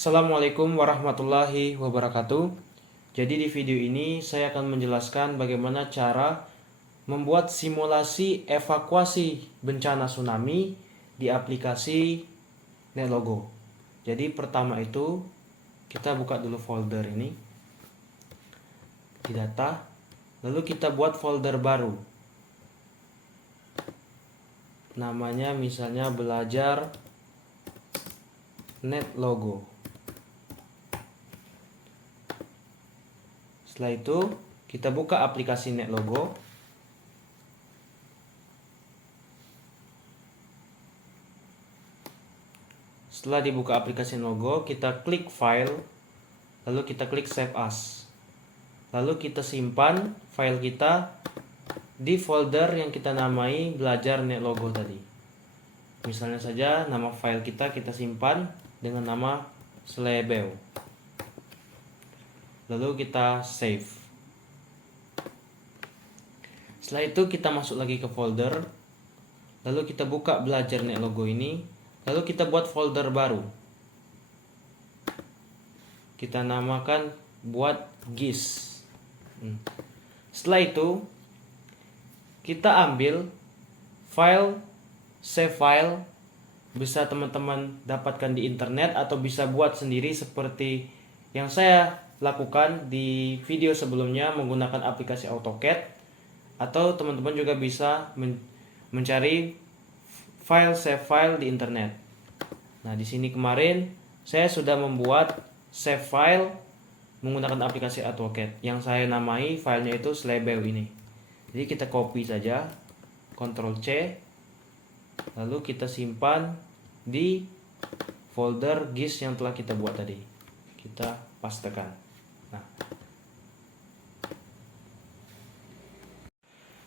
Assalamualaikum warahmatullahi wabarakatuh. Jadi di video ini saya akan menjelaskan bagaimana cara membuat simulasi evakuasi bencana tsunami di aplikasi NetLogo. Jadi pertama itu kita buka dulu folder ini di data, lalu kita buat folder baru. Namanya misalnya belajar NetLogo. Setelah itu kita buka aplikasi NetLogo. Setelah dibuka aplikasi NetLogo, kita klik file, lalu kita klik save as. Lalu kita simpan file kita di folder yang kita namai belajar NetLogo tadi. Misalnya saja nama file kita simpan dengan nama Slebeo. Lalu kita save. Setelah itu kita masuk lagi ke folder. Lalu kita buka belajar NetLogo ini. Lalu kita buat folder baru. Kita namakan buat GIS. Setelah itu kita ambil file, save file. Bisa teman-teman dapatkan di internet atau bisa buat sendiri seperti yang saya lakukan di video sebelumnya menggunakan aplikasi AutoCAD, atau teman-teman juga bisa mencari file save file di internet. Nah, di sini kemarin saya sudah membuat save file menggunakan aplikasi AutoCAD yang saya namai filenya itu Slebeo ini. Jadi kita copy saja, Ctrl C, lalu kita simpan di folder GIS yang telah kita buat tadi. Kita pastekan. Nah,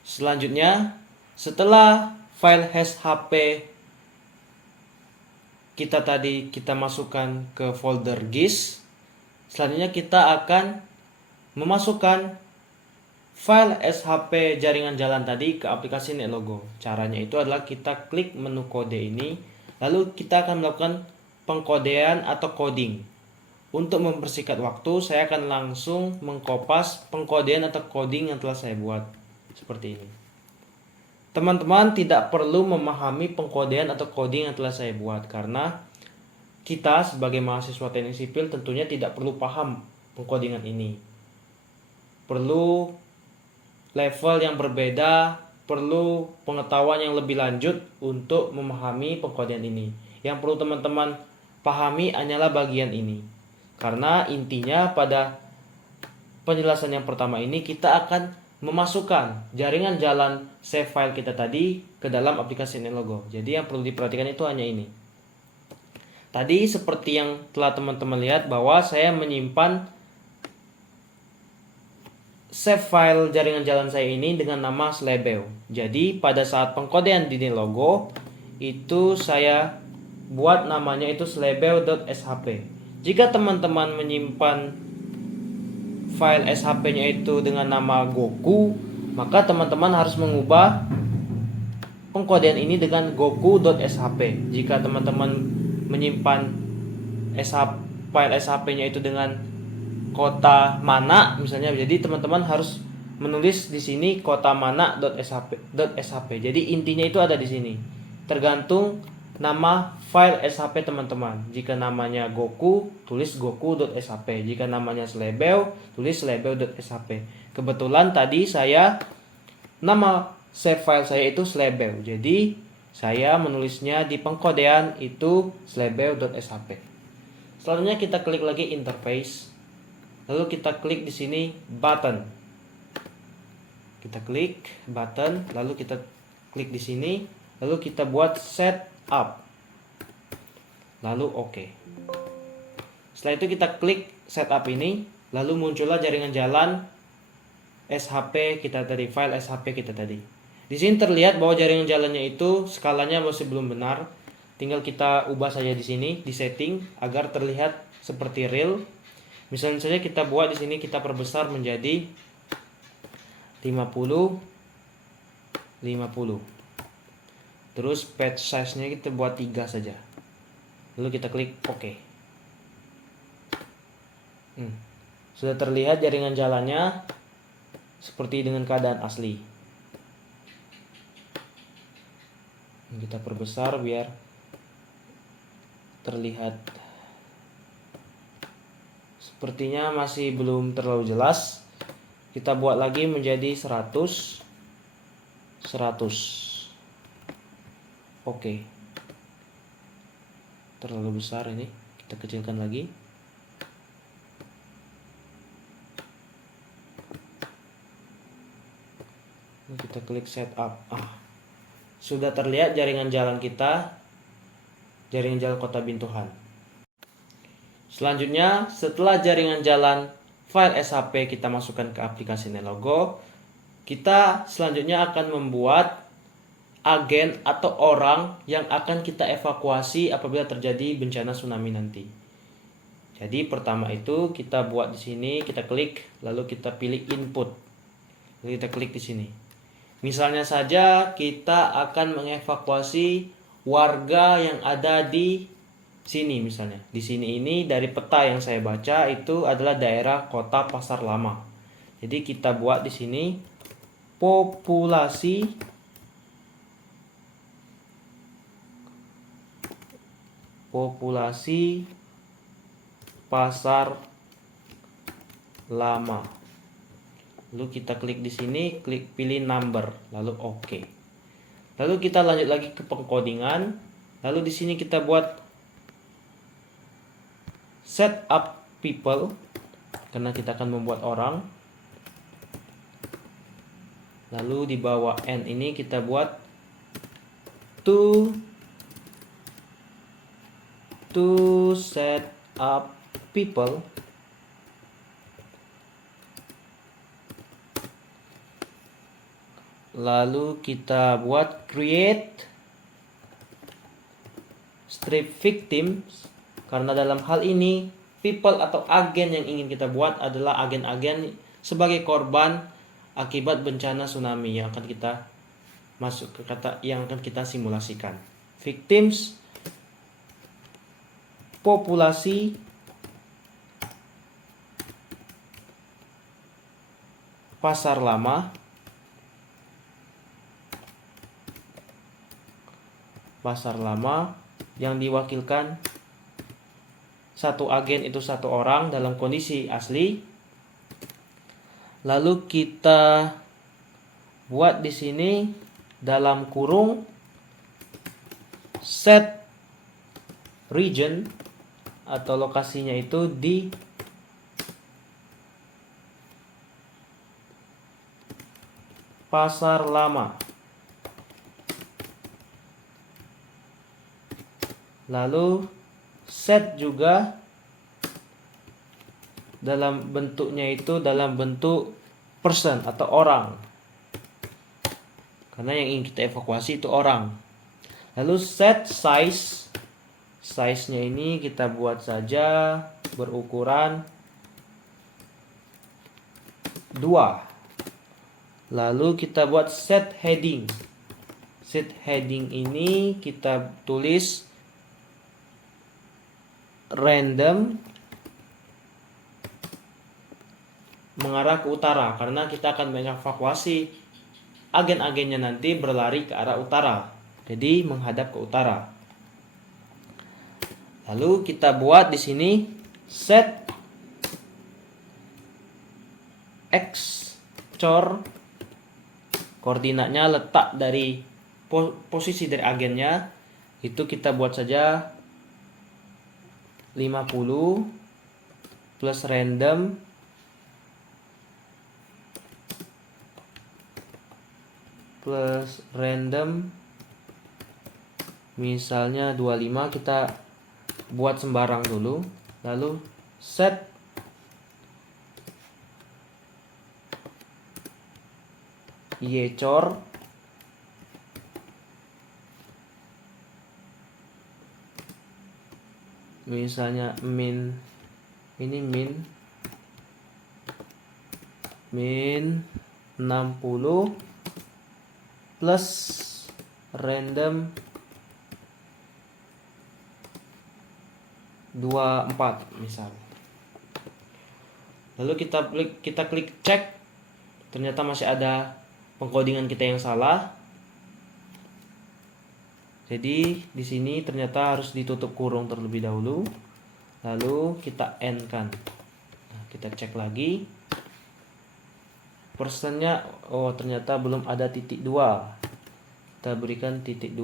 selanjutnya setelah file HP kita tadi kita masukkan ke folder GIS, selanjutnya kita akan memasukkan file SHP jaringan jalan tadi ke aplikasi NetLogo. Caranya itu adalah kita klik menu kode ini, lalu kita akan melakukan pengkodean atau coding. Untuk mempersingkat waktu, saya akan langsung mengkopas pengkodean atau coding yang telah saya buat seperti ini. Teman-teman tidak perlu memahami pengkodean atau coding yang telah saya buat, karena kita sebagai mahasiswa teknik sipil tentunya tidak perlu paham pengkodingan ini. Perlu level yang berbeda, perlu pengetahuan yang lebih lanjut untuk memahami pengkodean ini. Yang perlu teman-teman pahami hanyalah bagian ini. Karena intinya pada penjelasan yang pertama ini kita akan memasukkan jaringan jalan save file kita tadi ke dalam aplikasi NetLogo. Jadi yang perlu diperhatikan itu hanya ini. Tadi seperti yang telah teman-teman lihat bahwa saya menyimpan save file jaringan jalan saya ini dengan nama Slebeo. Jadi pada saat pengkodean di NetLogo itu saya buat namanya itu slebeo.shp. Jika teman-teman menyimpan file SHP-nya itu dengan nama Goku, maka teman-teman harus mengubah pengkodean ini dengan goku.shp. Jika teman-teman menyimpan file SHP-nya itu dengan kota mana misalnya, jadi teman-teman harus menulis di sini kota mana.shp. Jadi intinya itu ada di sini. Tergantung nama file SHP teman-teman. Jika namanya Goku, tulis goku.shp. Jika namanya Slebeo, tulis slebeo.shp. Kebetulan tadi nama save file saya itu Slebeo. Jadi saya menulisnya di pengkodean itu slebeo.shp. Selanjutnya kita klik lagi interface. Lalu kita klik di sini button. Kita klik button, lalu kita klik di sini, lalu kita buat set up, lalu OK. Setelah itu kita klik setup ini, lalu muncullah jaringan jalan SHP kita tadi, file SHP kita tadi. Di sini terlihat bahwa jaringan jalannya itu skalanya masih belum benar. Tinggal kita ubah saja di sini di setting agar terlihat seperti real. Misalnya saja kita buat di sini, kita perbesar menjadi 50. Terus page size-nya kita buat 3 saja. Lalu kita klik OK. Sudah terlihat jaringan jalannya seperti dengan keadaan asli. Kita perbesar biar terlihat. Sepertinya masih belum terlalu jelas. Kita buat lagi menjadi 100. Oke. Terlalu besar ini. Kita kecilkan lagi. Kita klik setup. Sudah terlihat jaringan jalan kita, jaringan jalan Kota Bintuhan. Selanjutnya, setelah jaringan jalan file SHP kita masukkan ke aplikasi Nelogo, kita selanjutnya akan membuat agen atau orang yang akan kita evakuasi apabila terjadi bencana tsunami nanti. Jadi pertama itu kita buat di sini, kita klik, lalu kita pilih input. Lalu kita klik di sini. Misalnya saja kita akan mengevakuasi warga yang ada di sini misalnya. Di sini ini dari peta yang saya baca itu adalah daerah Kota Pasar Lama. Jadi kita buat di sini populasi Pasar Lama. Lalu kita klik di sini, klik pilih number, lalu oke. Lalu kita lanjut lagi ke pengkodingan. Lalu di sini kita buat setup people karena kita akan membuat orang. Lalu di bawah n ini kita buat to set up people. Lalu kita buat create strip victims karena dalam hal ini people atau agen yang ingin kita buat adalah agen-agen sebagai korban akibat bencana tsunami yang akan kita masuk ke kata yang akan kita simulasikan. Victims populasi Pasar Lama. Pasar Lama yang diwakilkan satu agen itu satu orang dalam kondisi asli. Lalu kita buat di sini dalam kurung set region atau lokasinya itu di Pasar Lama. Lalu set juga dalam bentuknya itu dalam bentuk person atau orang. Karena yang ingin kita evakuasi itu orang. Lalu set size. Size-nya ini kita buat saja berukuran 2. Lalu kita buat set heading. Set heading ini kita tulis random mengarah ke utara karena kita akan mengevakuasi agen-agennya nanti berlari ke arah utara. Jadi menghadap ke utara. Lalu kita buat di sini set x cor koordinatnya letak dari posisi dari agennya itu kita buat saja 50 plus random misalnya 25 kita buat sembarang dulu. Lalu set ycor misalnya min 60 plus random 24 misalnya. Lalu kita klik cek. Ternyata masih ada pengkodingan kita yang salah. Jadi di sini ternyata harus ditutup kurung terlebih dahulu. Lalu kita end kan. Nah, kita cek lagi. Persennya, oh ternyata belum ada titik 2. Kita berikan titik 2%.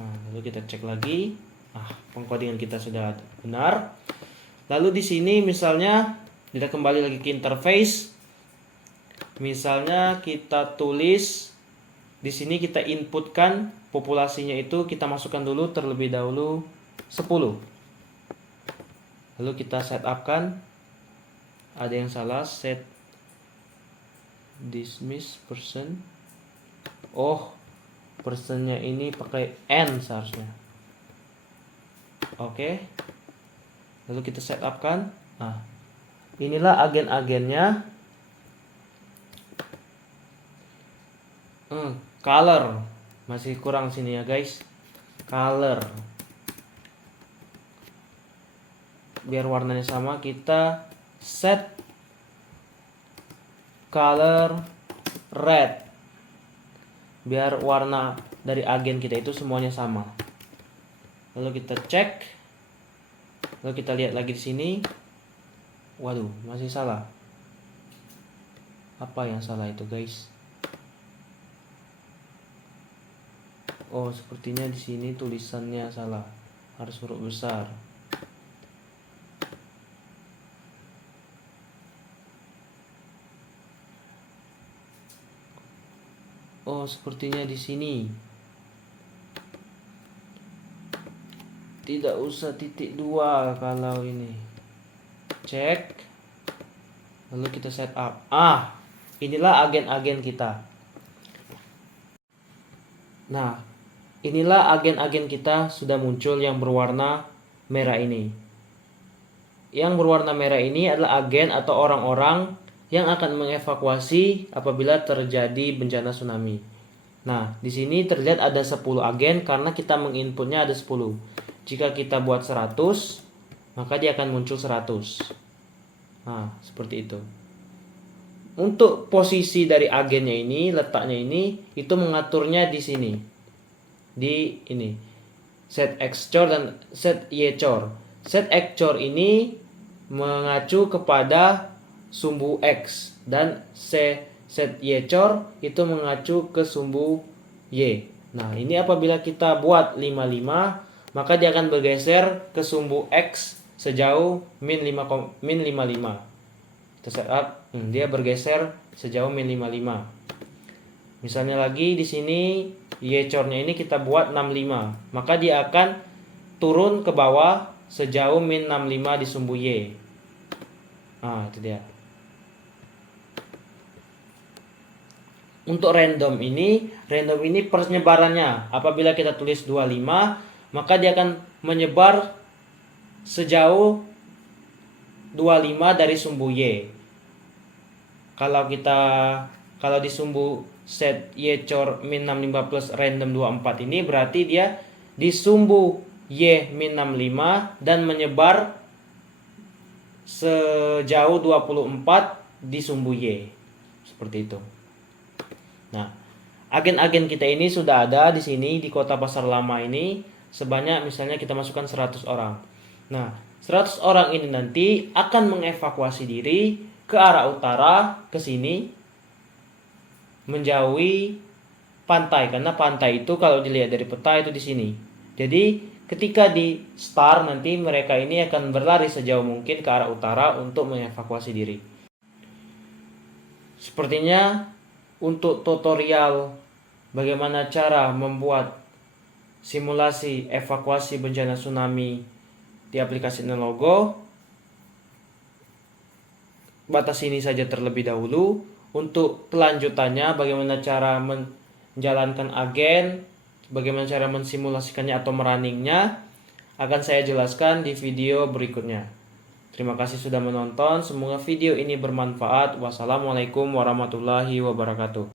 Nah, lalu kita cek lagi. Nah, pengkodingan kita sudah benar. Lalu di sini misalnya kita kembali lagi ke interface. Misalnya kita tulis di sini, kita inputkan populasinya itu, kita masukkan dulu terlebih dahulu 10. Lalu kita setup kan. Ada yang salah, set dismiss person. Oh, personnya ini pakai n seharusnya. Oke. Lalu kita setup kan. Nah, inilah agen-agennya. Color masih kurang sini ya guys. Color, biar warnanya sama, kita set color red, biar warna dari agen kita itu semuanya sama. Lalu kita cek. Lalu kita lihat lagi di sini. Waduh, masih salah. Apa yang salah itu guys? Oh, sepertinya di sini tulisannya salah. Harus huruf besar. Oh, sepertinya di sini. Tidak usah titik 2 kalau ini. Cek. Lalu kita setup. Inilah agen-agen kita. Nah, inilah agen-agen kita sudah muncul yang berwarna merah ini. Yang berwarna merah ini adalah agen atau orang-orang yang akan mengevakuasi apabila terjadi bencana tsunami. Nah, di sini terlihat ada 10 agen karena kita menginputnya ada 10. Jika kita buat 100, maka dia akan muncul 100. Nah, seperti itu. Untuk posisi dari agennya ini, letaknya ini, itu mengaturnya di sini. Di ini. Set X-Chor dan set Y-Chor. Set X-Chor ini mengacu kepada sumbu X, dan set Y-Chor itu mengacu ke sumbu Y. Nah, ini apabila kita buat 55, maka dia akan bergeser ke sumbu X sejauh min 55. Kita setup, dia bergeser sejauh min 55. Misalnya lagi di sini Y-Chor-nya ini kita buat 65, maka dia akan turun ke bawah sejauh min 65 di sumbu Y. Nah, itu dia. Untuk random ini penyebarannya. Apabila kita tulis 25, maka dia akan menyebar sejauh 25 dari sumbu Y. Kalau di sumbu set Y-Chor min 65 plus random 24 ini, berarti dia di sumbu Y min 65 dan menyebar sejauh 24 di sumbu Y. Seperti itu. Nah, agen-agen kita ini sudah ada di sini di Kota Pasar Lama ini sebanyak, misalnya kita masukkan 100 orang. Nah, 100 orang ini nanti akan mengevakuasi diri ke arah utara, ke sini, menjauhi pantai, karena pantai itu kalau dilihat dari peta itu di sini. Jadi ketika di start nanti mereka ini akan berlari sejauh mungkin ke arah utara untuk mengevakuasi diri. Sepertinya untuk tutorial bagaimana cara membuat simulasi evakuasi bencana tsunami di aplikasi Nelogo, batas ini saja terlebih dahulu. Untuk kelanjutannya, bagaimana cara menjalankan agen, bagaimana cara mensimulasikannya atau merunningnya, akan saya jelaskan di video berikutnya. Terima kasih sudah menonton. Semoga video ini bermanfaat. Wassalamualaikum warahmatullahi wabarakatuh.